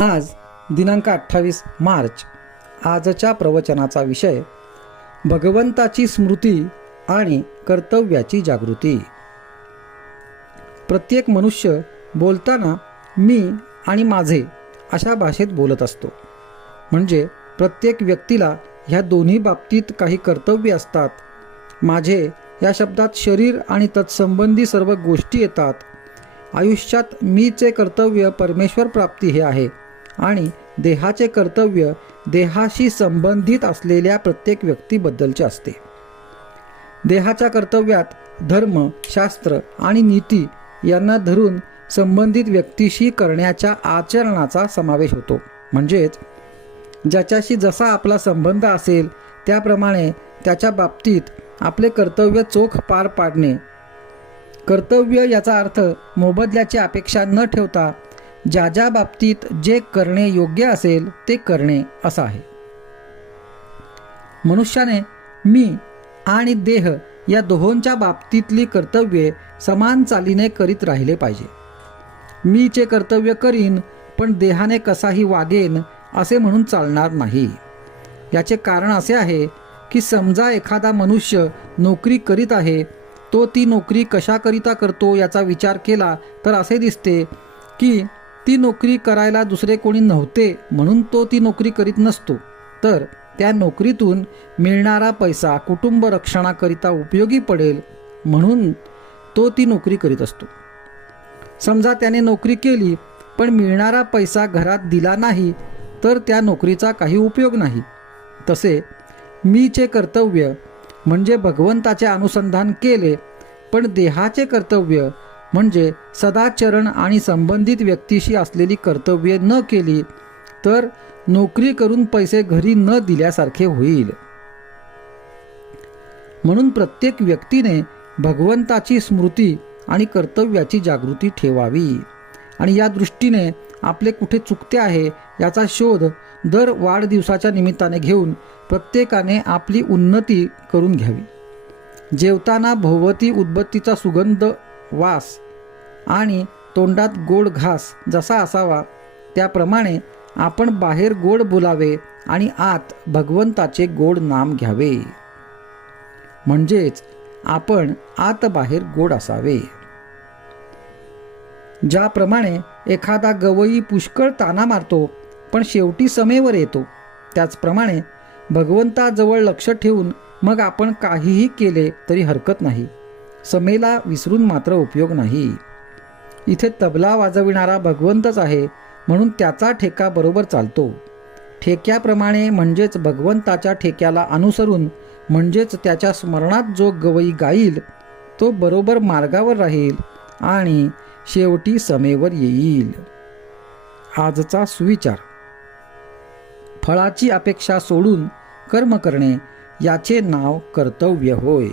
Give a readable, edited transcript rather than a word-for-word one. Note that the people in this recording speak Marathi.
आज दिनांक 28 मार्च. आजच्या प्रवचनाचा विषय भगवंताची स्मृती आणि कर्तव्याची जागृती. प्रत्येक मनुष्य बोलताना मी आणि माझे अशा भाषेत बोलत असतो. म्हणजे प्रत्येक व्यक्तीला ह्या दोन्ही बाबतीत काही कर्तव्य असतात. माझे या शब्दात शरीर आणि तत्संबंधी सर्व गोष्टी येतात. आयुष्यात मीचे कर्तव्य परमेश्वर प्राप्ती हे आहे आणि देहाचे कर्तव्य देहाशी संबंधित असलेल्या प्रत्येक व्यक्तीबद्दलचे असते. देहाच्या कर्तव्यात धर्म, शास्त्र आणि नीती यांना धरून संबंधित व्यक्तीशी करण्याच्या आचरणाचा समावेश होतो. म्हणजेच ज्याच्याशी जसा आपला संबंध असेल त्याप्रमाणे त्याच्या बाबतीत आपले कर्तव्य चोख पार पाडणे. कर्तव्य याचा अर्थ मोबदल्याची अपेक्षा न ठेवता ज्या ज्या बाबतीत जे करणे योग्य असेल ते करणे असा आहे. मनुष्याने मी आणि देह या दोहोंच्या बाबतीतली कर्तव्ये समान चालीने करीत राहिले पाहिजे. मीचे कर्तव्य करीन पण देहाने कसाही वागेन असे म्हणून चालणार नाही. याचे कारण असे आहे की समजा एखादा मनुष्य नोकरी करीत आहे, तो ती नोकरी कशाकरिता करतो याचा विचार केला तर असे दिसते की ती नोकरी करायला दुसरे कोणी नव्हते म्हणून तो ती नोकरी करीत नसतो, तर त्या नोकरीतून मिळणारा पैसा कुटुंब रक्षणाकरिता उपयोगी पडेल म्हणून तो ती नोकरी करीत असतो. समजा त्याने नोकरी केली पण मिळणारा पैसा घरात दिला नाही तर त्या नोकरीचा काही उपयोग नाही. तसे मीचे कर्तव्य म्हणजे भगवंताचे अनुसंधान केले पण देहाचे कर्तव्य म्हणजे सदाचरण आणि संबंधित व्यक्तीशी असलेली कर्तव्ये न केली तर नोकरी करून पैसे घरी न दिल्यासारखे होईल. म्हणून प्रत्येक व्यक्तीने भगवंताची स्मृती आणि कर्तव्याची जागृती ठेवावी आणि या दृष्टीने आपले कुठे चुकते आहे याचा शोध दर वाढदिवसाच्या निमित्ताने घेऊन प्रत्येकाने आपली उन्नती करून घ्यावी. जेवताना भोवती उदबत्तीचा सुगंध वास आणि तोंडात गोड घास जसा असावा त्याप्रमाणे आपण बाहेर गोड बोलावे आणि आत भगवंताचे गोड नाम घ्यावे. म्हणजेच आपण आत बाहेर गोड असावे. ज्याप्रमाणे एखादा गवई पुष्कळ ताना मारतो पण शेवटी समेवर येतो, त्याचप्रमाणे भगवंताजवळ लक्ष ठेवून मग आपण काहीही केले तरी हरकत नाही. समेला विसरून मात्र उपयोग नाही. इथे तबला वाजविणारा भगवंतच आहे म्हणून त्याचा ठेका बरोबर चालतो. ठेक्याप्रमाणे म्हणजेच भगवंताच्या ठेक्याला अनुसरून म्हणजेच त्याच्या स्मरणात जो गवई गाईल तो बरोबर मार्गावर राहील आणि शेवटी समेवर येईल. आजचा सुविचार. फळाची अपेक्षा सोडून कर्म करणे याचे नाव कर्तव्य होय.